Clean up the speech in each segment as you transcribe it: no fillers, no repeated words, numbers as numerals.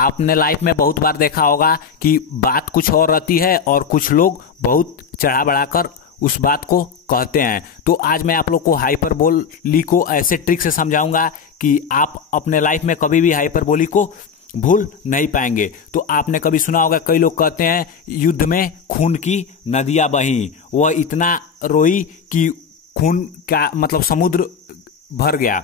आपने लाइफ में बहुत बार देखा होगा कि बात कुछ और रहती है और कुछ लोग बहुत चढ़ा बढ़ाकर उस बात को कहते हैं। तो आज मैं आप लोग को हाइपरबोली को ऐसे ट्रिक से समझाऊंगा कि आप अपने लाइफ में कभी भी हाइपरबोली को भूल नहीं पाएंगे। तो आपने कभी सुना होगा, कई लोग कहते हैं युद्ध में खून की नदियां बही, वह इतना रोई कि खून का मतलब समुद्र भर गया।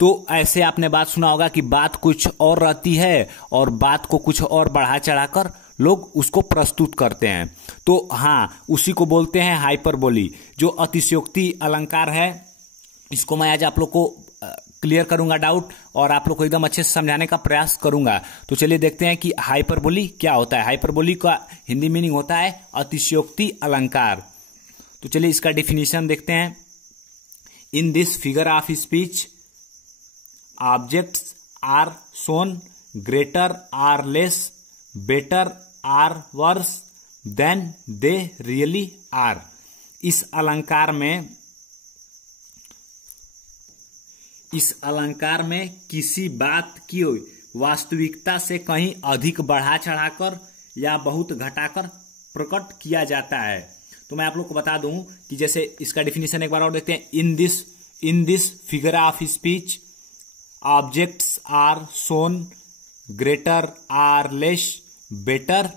तो ऐसे आपने बात सुना होगा कि बात कुछ और रहती है और बात को कुछ और बढ़ा चढ़ाकर लोग उसको प्रस्तुत करते हैं। तो हाँ, उसी को बोलते हैं हाइपरबोली, जो अतिशयोक्ति अलंकार है। इसको मैं आज आप लोग को क्लियर करूंगा डाउट, और आप लोग को एकदम अच्छे से समझाने का प्रयास करूंगा। तो चलिए देखते हैं कि हाइपरबोली क्या होता है। हाइपरबोली का हिंदी मीनिंग होता है अतिशयोक्ति अलंकार। तो चलिए इसका डेफिनेशन देखते हैं। In this figure of speech objects are shown greater or less, better or worse than they really are. इस अलंकार में किसी बात की वास्तविकता से कहीं अधिक बढ़ा चढ़ाकर या बहुत घटाकर प्रकट किया जाता है। तो मैं आप लोग को बता दूं कि जैसे इसका डेफिनेशन एक बार और देखते हैं। In this figure of speech objects are shown greater or less, better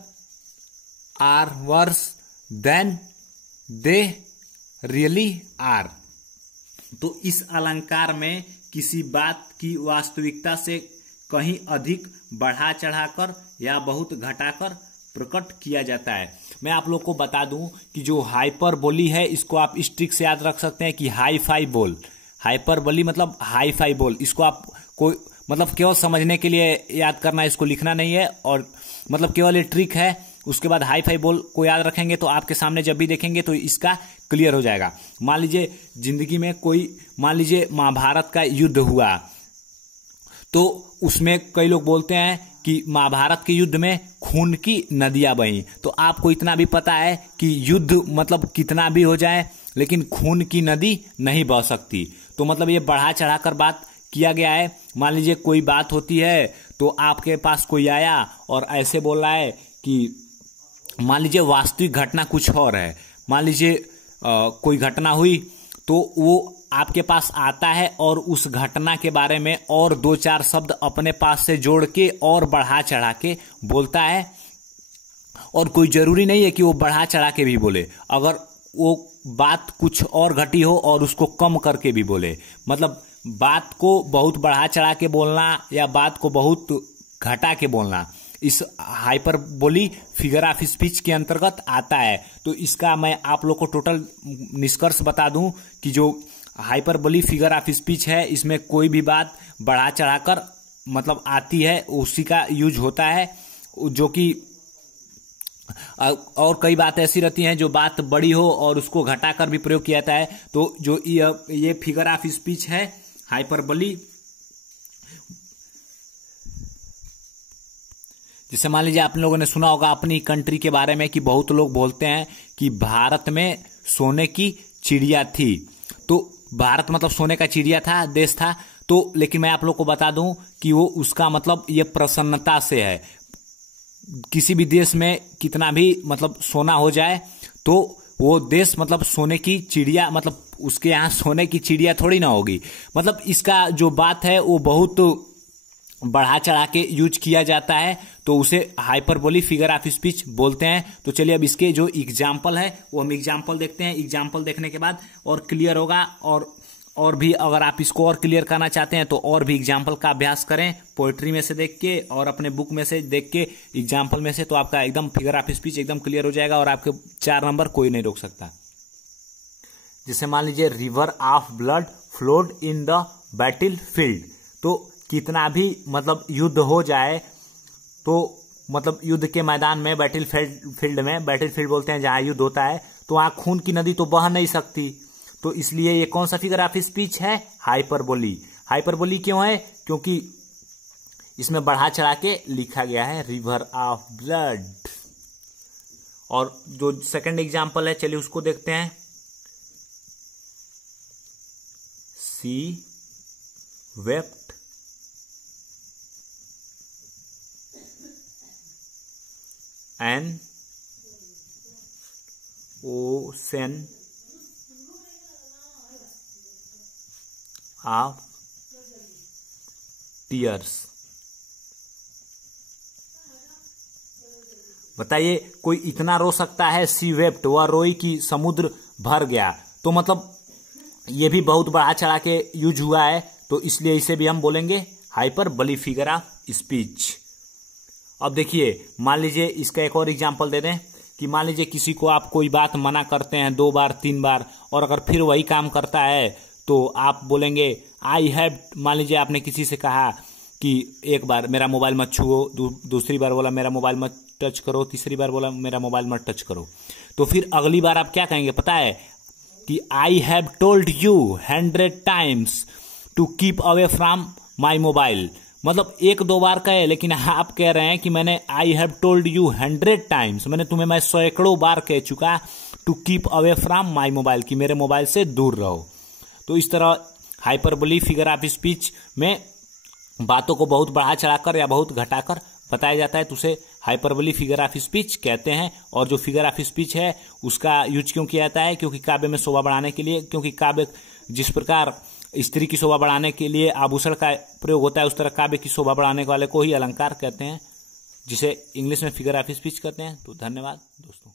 or worse than they really are. तो इस अलंकार में किसी बात की वास्तविकता से कहीं अधिक बढ़ा चढ़ाकर या बहुत घटाकर प्रकट किया जाता है। मैं आप लोग को बता दूं कि जो हाइपरबोली है, इसको आप इस ट्रिक से याद रख सकते हैं कि हाई फाई बोल। हाइपरबोली मतलब हाई फाई बोल। इसको आप कोई मतलब केवल समझने के लिए याद करना, इसको लिखना नहीं है, और मतलब केवल ये ट्रिक है। उसके बाद हाई फाई बोल को याद रखेंगे तो आपके सामने जब भी देखेंगे तो इसका क्लियर हो जाएगा। मान लीजिए जिंदगी में मान लीजिए महाभारत का युद्ध हुआ, तो उसमें कई लोग बोलते हैं कि महाभारत के युद्ध में खून की नदियां बही। तो आपको इतना भी पता है कि युद्ध मतलब कितना भी हो जाए लेकिन खून की नदी नहीं बह सकती। तो मतलब ये बढ़ा चढ़ाकर बात किया गया है। मान लीजिए कोई बात होती है तो आपके पास कोई आया और ऐसे बोल रहा है कि मान लीजिए वास्तविक घटना कुछ और है। मान लीजिए कोई घटना हुई तो वो आपके पास आता है और उस घटना के बारे में और दो चार शब्द अपने पास से जोड़ के और बढ़ा चढ़ा के बोलता है। और कोई जरूरी नहीं है कि वो बढ़ा चढ़ा के भी बोले, अगर वो बात कुछ और घटी हो और उसको कम करके भी बोले। मतलब बात को बहुत बढ़ा चढ़ा के बोलना या बात को बहुत घटा के बोलना इस हाइपरबोली फिगर ऑफ स्पीच के अंतर्गत आता है। तो इसका मैं आप लोग को टोटल निष्कर्ष बता दूं कि जो हाइपरबोली फिगर ऑफ स्पीच है, इसमें कोई भी बात बढ़ा चढ़ाकर मतलब आती है, उसी का यूज होता है। जो कि और कई बात ऐसी रहती हैं जो बात बड़ी हो और उसको घटाकर भी प्रयोग किया जाता है। तो जो ये फिगर ऑफ स्पीच है हाइपरबोली, जैसे मान लीजिए आप लोगों ने सुना होगा अपनी कंट्री के बारे में कि बहुत लोग बोलते हैं कि भारत में सोने की चिड़िया थी। तो भारत मतलब सोने का चिड़िया था, देश था। तो लेकिन मैं आप लोग को बता दूं कि वो उसका मतलब ये प्रसन्नता से है। किसी भी देश में कितना भी मतलब सोना हो जाए तो वो देश मतलब सोने की चिड़िया, मतलब उसके यहाँ सोने की चिड़िया थोड़ी ना होगी। मतलब इसका जो बात है वो बहुत बढ़ा चढ़ा के यूज किया जाता है, तो उसे हाइपरबोली फिगर ऑफ स्पीच बोलते हैं। तो चलिए अब इसके जो एग्जाम्पल है वो हम एग्जाम्पल देखते हैं। एग्जाम्पल देखने के बाद और क्लियर होगा। और भी अगर आप इसको और क्लियर करना चाहते हैं तो और भी एग्जाम्पल का अभ्यास करें, पोएट्री में से देख के और अपने बुक में से देख के, एग्जाम्पल में से, तो आपका एकदम फिगर ऑफ स्पीच एकदम क्लियर हो जाएगा और आपके 4 नंबर कोई नहीं रोक सकता। जैसे मान लीजिए river of blood flowed in the battle field. तो कितना भी मतलब युद्ध हो जाए, तो मतलब युद्ध के मैदान में बैटल फील्ड बोलते हैं जहां युद्ध होता है, तो वहां खून की नदी तो बह नहीं सकती। तो इसलिए ये कौन सा फिगर ऑफ स्पीच है? हाइपरबोली। हाइपरबोली क्यों है? क्योंकि इसमें बढ़ा चढ़ा के लिखा गया है रिवर ऑफ ब्लड। और जो सेकंड एग्जांपल है चलिए उसको देखते हैं। She wept an ocean of tears. बताइए कोई इतना रो सकता है? सी वेप्ट, वह रोई कि समुद्र भर गया। तो मतलब ये भी बहुत बढ़ा चढ़ा के यूज हुआ है, तो इसलिए इसे भी हम बोलेंगे हाइपरबोली फिगर ऑफ स्पीच। अब देखिए, मान लीजिए इसका एक और एग्जांपल दे दें कि मान लीजिए किसी को आप कोई बात मना करते हैं 2 बार 3 बार, और अगर फिर वही काम करता है तो आप बोलेंगे आई हैव। मान लीजिए आपने किसी से कहा कि एक बार मेरा मोबाइल मत छुओ, दूसरी बार बोला मेरा मोबाइल मत टच करो, तीसरी बार बोला मेरा मोबाइल मत टच करो, तो फिर अगली बार आप क्या कहेंगे पता है? कि I have told you 100 times to keep away from my mobile. मतलब 1-2 बार कहे, लेकिन आप कह रहे हैं कि मैंने I have told you 100 times, मैंने तुम्हें मैं सैकड़ों बार कह चुका to keep away from my mobile, कि मेरे मोबाइल से दूर रहो। तो इस तरह हाइपरबोली फिगर ऑफ स्पीच में बातों को बहुत बढ़ा चढ़ाकर या बहुत घटाकर बताया जाता है, तो उसे हाइपरबोली फिगर ऑफ स्पीच कहते हैं। और जो फिगर ऑफ स्पीच है उसका यूज क्यों किया जाता है? क्योंकि काव्य में शोभा बढ़ाने के लिए, क्योंकि काव्य जिस प्रकार स्त्री की शोभा बढ़ाने के लिए आभूषण का प्रयोग होता है, उस तरह काव्य की शोभा बढ़ाने वाले को ही अलंकार कहते हैं, जिसे इंग्लिश में फिगर ऑफ स्पीच कहते हैं। तो धन्यवाद दोस्तों।